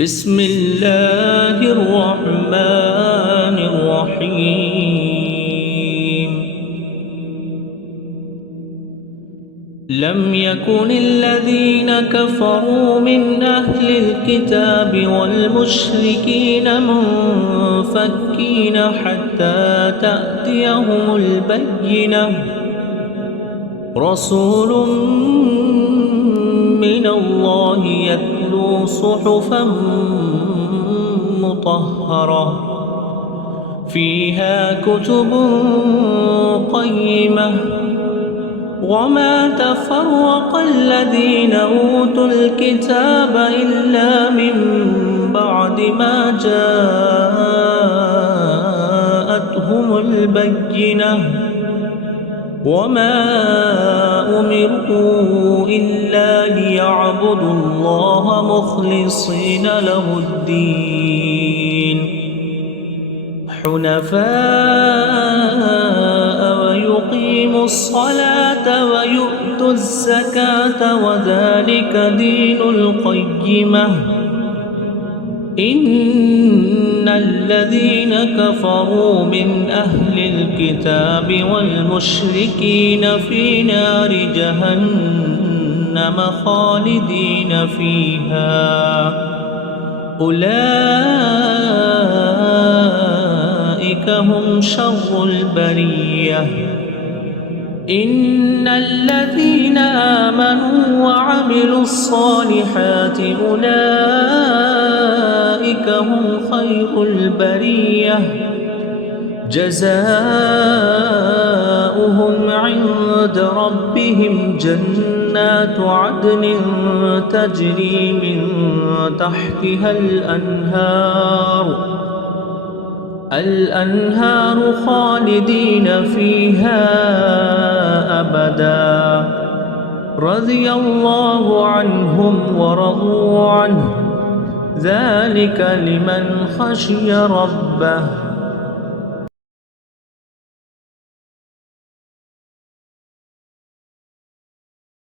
بسم الله الرحمن الرحيم. لم يكن الذين كفروا من أهل الكتاب والمشركين منفكين حتى تأتيهم البينة. رسول من الله يتلو صحفا مطهرة فيها كتب قيمة. وما تفرق الذين أوتوا الكتاب إلا من بعد ما جاءتهم البينة. وما أمروا إلا ليعبدوا الله مخلصين له الدين حنفاء ويقيموا الصلاة ويؤتوا الزكاة وذلك دين القيمة. إن الذين كفروا من أهل الكتاب والمشركين في نار جهنم خالدين فيها أولئك هم شر البرية. إن الذين آمنوا وعملوا الصالحات أولئك هم خير البرية. جزاؤهم عند ربهم جنات عدن تجري من تحتها الأنهار خالدين فيها أبدا. رضي الله عنهم ورضوا عنه ذلك لمن خشي ربه.